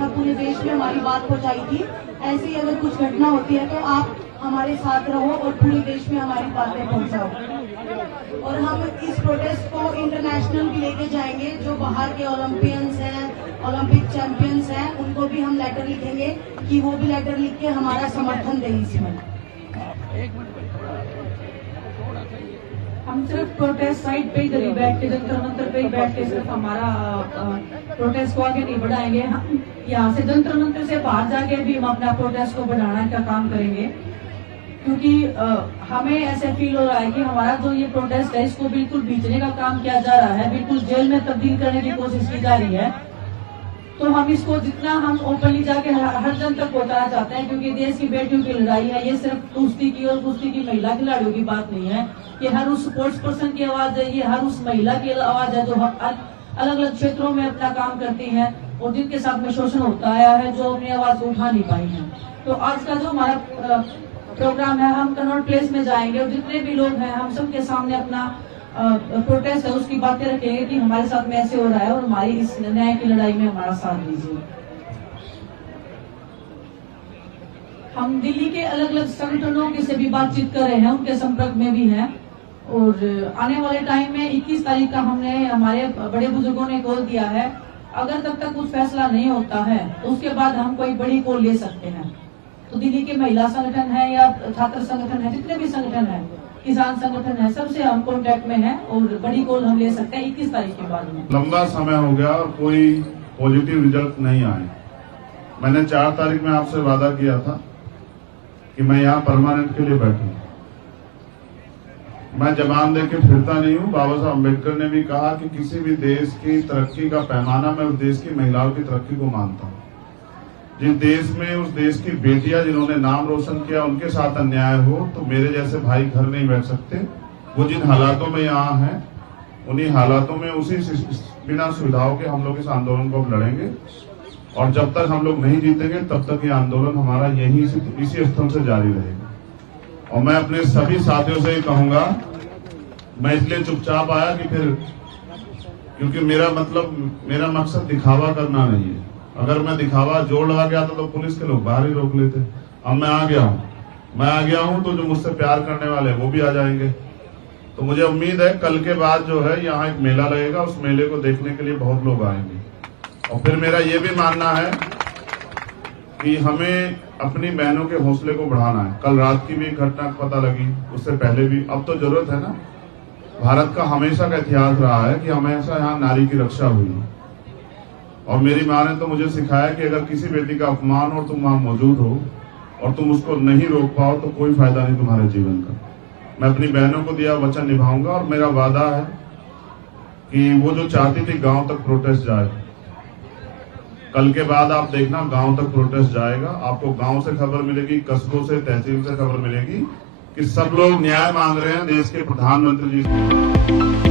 था, पूरे देश में हमारी बात पहुंचाई थी। ऐसे ही अगर कुछ घटना होती है तो आप हमारे साथ रहो और पूरे देश में हमारी बातें पहुंचाओ। और हम इस प्रोटेस्ट को इंटरनेशनल भी लेके जाएंगे। जो बाहर के ओलंपियंस हैं, ओलंपिक चैंपियंस हैं, उनको भी हम लेटर लिखेंगे कि वो भी लेटर लिख के हमारा समर्थन दें इसमें। हम सिर्फ प्रोटेस्ट साइड पे इधर ही बैठ के, जंतर मंतर पे ही बैठ के सिर्फ हमारा प्रोटेस्ट को आगे नहीं बढ़ाएंगे। हम यहाँ से जंतर मंतर से बाहर जाके भी हम अपना प्रोटेस्ट को बढ़ाने का काम करेंगे, क्योंकि हमें ऐसे फील हो रहा है कि हमारा जो ये प्रोटेस्ट है इसको बिल्कुल बीचने का काम किया जा रहा है, बिल्कुल जेल में तब्दील करने की कोशिश की जा रही है। तो हम इसको जितना हम ओपनली जाके हर जन तक पहुंचाना चाहते हैं, क्योंकि देश की बेटियों की लड़ाई है। ये सिर्फ कुश्ती की और कुश्ती की महिला खिलाड़ियों की बात नहीं है, ये हर उस स्पोर्ट्स पर्सन की आवाज है, ये हर उस महिला की आवाज है जो अलग अलग क्षेत्रों में अपना काम करती हैं और जिनके साथ में शोषण होता आया है, जो अपनी आवाज उठा नहीं पाई है। तो आज का जो हमारा प्रोग्राम है, हम कनॉट प्लेस में जाएंगे और जितने भी लोग हैं हम सबके सामने अपना प्रोटेस्ट है उसकी बातें रखेंगे कि हमारे साथ में ऐसे हो रहा है और हमारी इस न्याय की लड़ाई में हमारा साथ दीजिए। हम दिल्ली के अलग अलग संगठनों के से भी बातचीत कर रहे हैं, उनके संपर्क में भी हैं और आने वाले टाइम में 21 तारीख का हमने हमारे बड़े बुजुर्गों ने कॉल दिया है। अगर तब तक कुछ फैसला नहीं होता है तो उसके बाद हम कोई बड़ी कॉल ले सकते हैं। तो दिल्ली के महिला संगठन है या छात्र संगठन है, जितने भी संगठन है, किसान संगठन है, सबसे हम कांटेक्ट में हैं और बड़ी कॉल हम ले सकते हैं 21 तारीख के बाद में। लंबा समय हो गया और कोई पॉजिटिव रिजल्ट नहीं आए। मैंने 4 तारीख में आपसे वादा किया था कि मैं यहाँ परमानेंट के लिए बैठूं। मैं जबान दे के फिरता नहीं हूँ। बाबा साहब अम्बेडकर ने भी कहा कि किसी भी देश की तरक्की का पैमाना मैं उस देश की महिलाओं की तरक्की को मानता हूँ। जिस देश में उस देश की बेटियां जिन्होंने नाम रोशन किया उनके साथ अन्याय हो तो मेरे जैसे भाई घर नहीं बैठ सकते। वो जिन हालातों में यहाँ हैं उन्हीं हालातों में उसी बिना सुविधाओं के हम लोग इस आंदोलन को लड़ेंगे और जब तक हम लोग नहीं जीतेंगे तब तक ये आंदोलन हमारा यही इसी स्थल से जारी रहेगा। और मैं अपने सभी साथियों से कहूंगा, मैं इसलिए चुपचाप आया कि फिर क्योंकि मेरा मकसद दिखावा करना नहीं है। अगर मैं दिखावा जोर लगा गया तो पुलिस के लोग बाहर ही रोक लेते। अब मैं आ गया हूं तो जो मुझसे प्यार करने वाले वो भी आ जाएंगे। तो मुझे उम्मीद है कल के बाद जो है यहाँ एक मेला लगेगा, उस मेले को देखने के लिए बहुत लोग आएंगे। और फिर मेरा ये भी मानना है कि हमें अपनी बहनों के हौसले को बढ़ाना है। कल रात की भी एक घटना पता लगी, उससे पहले भी। अब तो जरूरत है ना, भारत का हमेशा का इतिहास रहा है कि हमेशा यहाँ नारी की रक्षा हुई है। और मेरी माँ ने तो मुझे सिखाया कि अगर किसी बेटी का अपमान और तुम वहां मौजूद हो और तुम उसको नहीं रोक पाओ तो कोई फायदा नहीं तुम्हारे जीवन का। मैं अपनी बहनों को दिया वचन निभाऊंगा और मेरा वादा है कि वो जो चाहती थी गांव तक प्रोटेस्ट जाए, कल के बाद आप देखना गांव तक प्रोटेस्ट जाएगा। आपको गांव से खबर मिलेगी, कस्बों से, तहसील से खबर मिलेगी कि सब लोग न्याय मांग रहे हैं देश के प्रधानमंत्री जी।